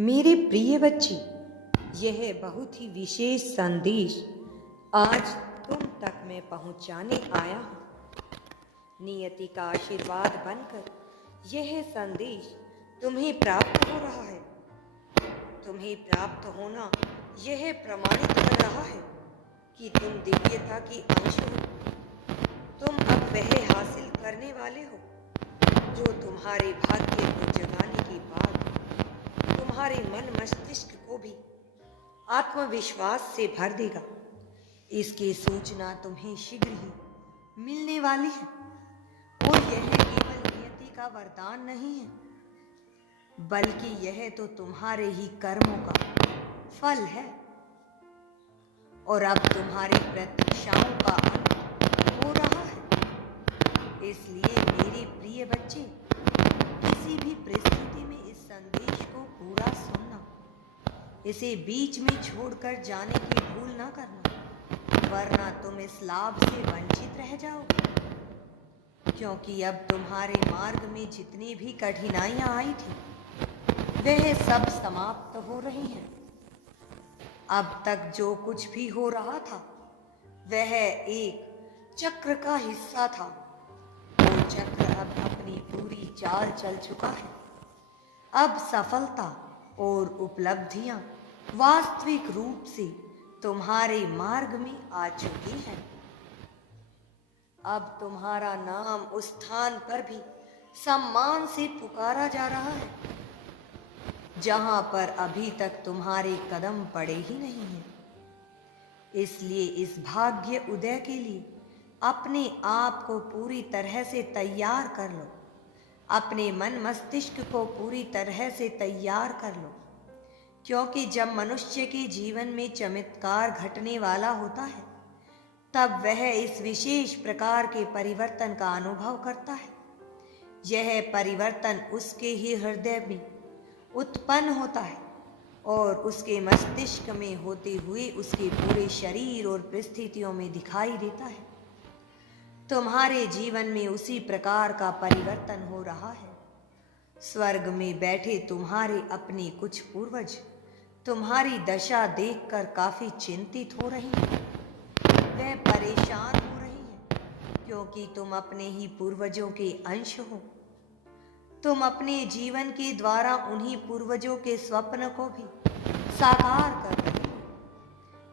मेरे प्रिय बच्चे, यह बहुत ही विशेष संदेश आज तुम तक मैं पहुंचाने आया हूँ। नियति का आशीर्वाद बनकर यह संदेश तुम्हें प्राप्त हो रहा है। तुम्हें प्राप्त होना यह प्रमाणित कर रहा है कि तुम दिव्यता की अंश हो। तुम अब वह हासिल करने वाले हो जो तुम्हारे भाग्य को जगाने के बाद तुम्हारे मन मस्तिष्क को भी आत्मविश्वास से भर देगा। इसकी सूचना तुम्हें शीघ्र ही मिलने वाली है और यह केवल नियति का वरदान नहीं है, बल्कि यह तो तुम्हारे ही कर्मों का फल है। और अब तुम्हारी प्रतीक्षाओं का अंत हो रहा है। इसलिए मेरे प्रिय बच्चे, किसी भी परिस्थिति में इस संदेश को पूरा सुनना, इसे बीच में छोड़कर जाने की भूल ना करना, वरना तुम इस लाभ से वंचित रह जाओगे। क्योंकि अब तुम्हारे मार्ग में जितनी भी कठिनाइयां आई थी, वह सब समाप्त हो रही हैं। अब तक जो कुछ भी हो रहा था, वह एक चक्र का हिस्सा था। वो चक्र अब अपनी पूरी चाल चल चुका है। अब सफलता और उपलब्धियां वास्तविक रूप से तुम्हारे मार्ग में आ चुकी हैं। अब तुम्हारा नाम उस स्थान पर भी सम्मान से पुकारा जा रहा है, जहां पर अभी तक तुम्हारे कदम पड़े ही नहीं हैं। इसलिए इस भाग्य उदय के लिए अपने आप को पूरी तरह से तैयार कर लो। अपने मन मस्तिष्क को पूरी तरह से तैयार कर लो, क्योंकि जब मनुष्य के जीवन में चमत्कार घटने वाला होता है, तब वह इस विशेष प्रकार के परिवर्तन का अनुभव करता है। यह परिवर्तन उसके ही हृदय में उत्पन्न होता है और उसके मस्तिष्क में होते हुए उसके पूरे शरीर और परिस्थितियों में दिखाई देता है। तुम्हारे जीवन में उसी प्रकार का परिवर्तन हो रहा है। स्वर्ग में बैठे तुम्हारे अपने कुछ पूर्वज तुम्हारी दशा देखकर काफी चिंतित हो रही हैं। वे परेशान हो रही हैं, क्योंकि तुम अपने ही पूर्वजों के अंश हो। तुम अपने जीवन के द्वारा उन्हीं पूर्वजों के स्वप्न को भी साकार कर रहे हो।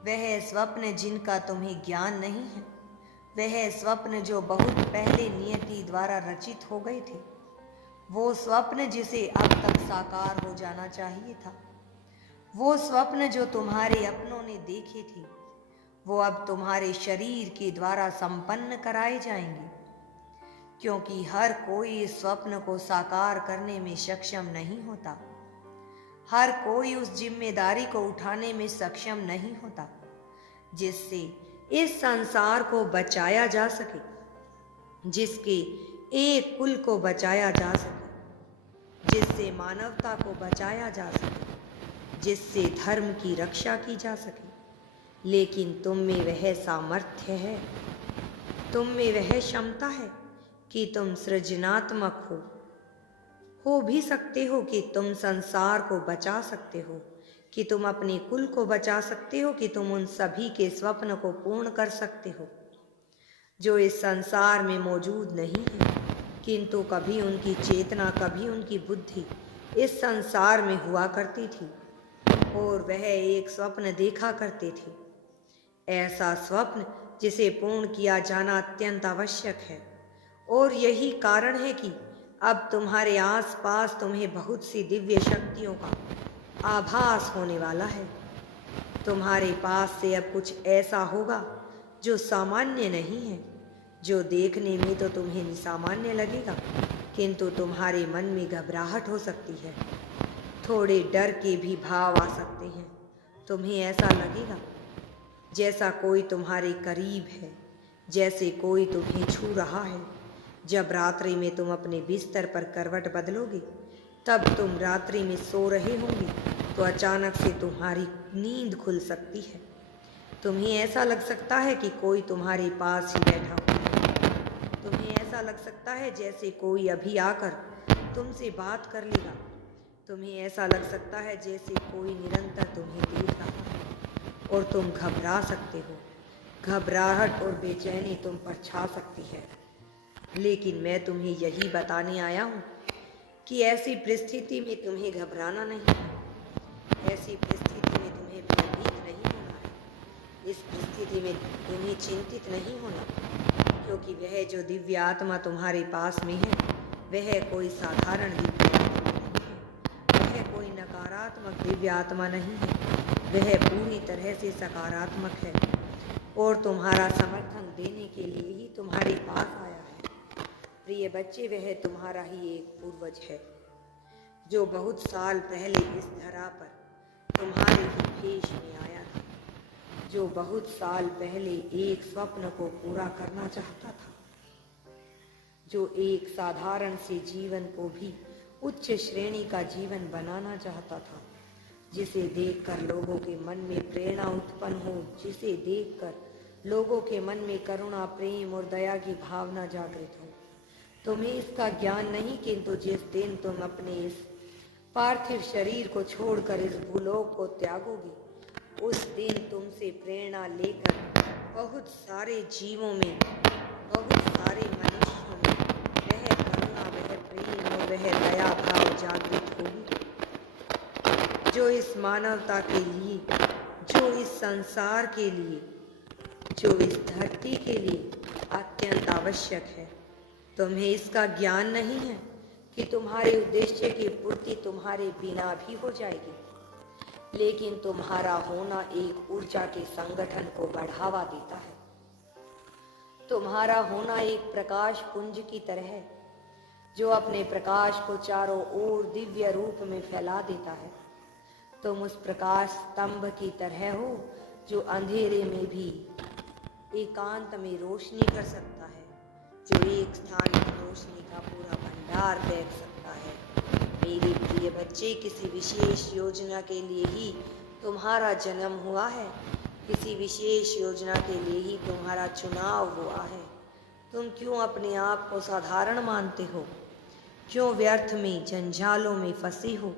वह स्वप्न जिनका तुम्हें ज्ञान नहीं है, वह स्वप्न जो बहुत पहले नियति द्वारा रचित हो गए थे, वो स्वप्न जिसे अब तक साकार हो जाना चाहिए था, वो स्वप्न जो तुम्हारे अपनों ने देखे थे, वो अब तुम्हारे शरीर के द्वारा संपन्न कराए जाएंगे। क्योंकि हर कोई इस स्वप्न को साकार करने में सक्षम नहीं होता। हर कोई उस जिम्मेदारी को उठाने में सक्षम नहीं होता जिससे इस संसार को बचाया जा सके, जिसके एक कुल को बचाया जा सके, जिससे मानवता को बचाया जा सके, जिससे धर्म की रक्षा की जा सके। लेकिन तुम में वह सामर्थ्य है, तुम में वह क्षमता है कि तुम सृजनात्मक हो भी सकते हो, कि तुम संसार को बचा सकते हो, कि तुम अपने कुल को बचा सकते हो, कि तुम उन सभी के स्वप्न को पूर्ण कर सकते हो जो इस संसार में मौजूद नहीं है, किंतु कभी उनकी चेतना, कभी उनकी बुद्धि इस संसार में हुआ करती थी और वह एक स्वप्न देखा करते थे। ऐसा स्वप्न जिसे पूर्ण किया जाना अत्यंत आवश्यक है। और यही कारण है कि अब तुम्हारे आसपास तुम्हें बहुत सी दिव्य शक्तियों का आभास होने वाला है। तुम्हारे पास से अब कुछ ऐसा होगा जो सामान्य नहीं है, जो देखने में तो तुम्हें सामान्य लगेगा, किंतु तुम्हारे मन में घबराहट हो सकती है, थोड़े डर के भी भाव आ सकते हैं। तुम्हें ऐसा लगेगा जैसा कोई तुम्हारे करीब है, जैसे कोई तुम्हें छू रहा है। जब रात्रि में तुम अपने बिस्तर पर करवट बदलोगे, तब तुम रात्रि में सो रहे होंगे तो अचानक से तुम्हारी नींद खुल सकती है। तुम्हें ऐसा लग सकता है कि कोई तुम्हारे पास ही बैठा हो। तुम्हें ऐसा लग सकता है जैसे कोई अभी आकर तुमसे बात कर लेगा। तुम्हें ऐसा लग सकता है जैसे कोई निरंतर तुम्हें देख रहा है और तुम घबरा सकते हो। घबराहट और बेचैनी तुम पर छा सकती है, लेकिन मैं तुम्हें यही बताने आया हूँ कि ऐसी परिस्थिति में तुम्हें घबराना नहीं है। ऐसी परिस्थिति में तुम्हें भयभीत नहीं होना है। इस परिस्थिति में तुम्हें चिंतित नहीं होना, क्योंकि वह जो दिव्य आत्मा तुम्हारे पास में है वह कोई साधारण दिव्य आत्मा नहीं है। वह कोई नकारात्मक दिव्य आत्मा नहीं है। वह पूरी तरह से सकारात्मक है और तुम्हारा समर्थन देने के लिए ही तुम्हारे पास आया है। प्रिय बच्चे, वह तुम्हारा ही एक पूर्वज है जो बहुत साल पहले इस धरा पर तुम्हारे ही भेष में आया था, जो बहुत साल पहले एक स्वप्न को पूरा करना चाहता था, जो एक साधारण से जीवन को भी उच्च श्रेणी का जीवन बनाना चाहता था, जिसे देखकर लोगों के मन में प्रेरणा उत्पन्न हो, जिसे देखकर लोगों के मन में करुणा, प्रेम और दया की भावना जागृत हो। तुम्हें इसका ज्ञान नहीं, किंतु जिस दिन तुम अपने इस पार्थिव शरीर को छोड़कर इस भूलोक को त्यागोगे, उस दिन तुमसे प्रेरणा लेकर बहुत सारे जीवों में, बहुत सारे मनुष्यों में वह करुणा, वह प्रेम और वह दया भाव जागृत होगी जो इस मानवता के लिए, जो इस संसार के लिए, जो इस धरती के लिए अत्यंत आवश्यक है। तुम्हें इसका ज्ञान नहीं है कि तुम्हारे उद्देश्य की पूर्ति तुम्हारे बिना भी हो जाएगी, लेकिन तुम्हारा होना एक ऊर्जा के संगठन को बढ़ावा देता है। तुम्हारा होना एक प्रकाश पुंज की तरह है जो अपने प्रकाश को चारों ओर दिव्य रूप में फैला देता है। तुम उस प्रकाश स्तंभ की तरह हो जो अंधेरे में भी एकांत में रोशनी कर सकता है, जो एक स्थान की रोशनी का पूरा भंडार देख सकता है। मेरे प्रिय बच्चे, किसी विशेष योजना के लिए ही तुम्हारा जन्म हुआ है, किसी विशेष योजना के लिए ही तुम्हारा चुनाव हुआ है। तुम क्यों अपने आप को साधारण मानते हो? क्यों व्यर्थ में जंजालों में फंसे हो?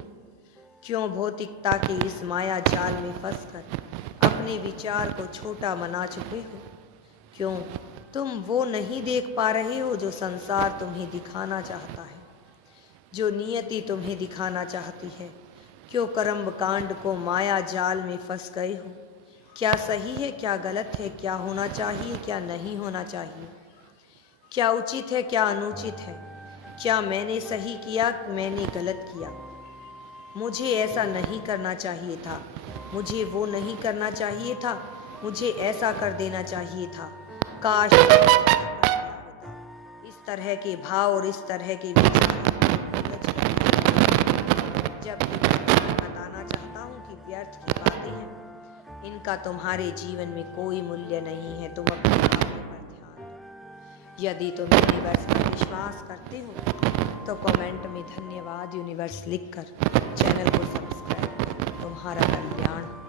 क्यों भौतिकता के इस माया जाल में फंसकर अपने विचार को छोटा बना चुके हो? क्यों तुम वो नहीं देख पा रहे हो जो संसार तुम्हें दिखाना चाहता है, जो नियति तुम्हें दिखाना चाहती है? क्यों कर्म कांड को माया जाल में फंस गए हो? क्या सही है, क्या गलत है, क्या होना चाहिए, क्या नहीं होना चाहिए, क्या उचित है, क्या अनुचित है, क्या मैंने सही किया, मैंने गलत किया, मुझे ऐसा नहीं करना चाहिए था, मुझे वो नहीं करना चाहिए था, मुझे ऐसा कर देना चाहिए था, काश इस तरह के भाव और इस तरह के विचार। जब मैं बताना चाहता हूँ कि व्यर्थ की बातें हैं, इनका तुम्हारे जीवन में कोई मूल्य नहीं है। तुम अपने भावों पर ध्यान दो। यदि तुम यूनिवर्स पर विश्वास करते हो तो कमेंट में धन्यवाद यूनिवर्स लिखकर चैनल को सब्सक्राइब करो। तुम्हारा कल्याण हो।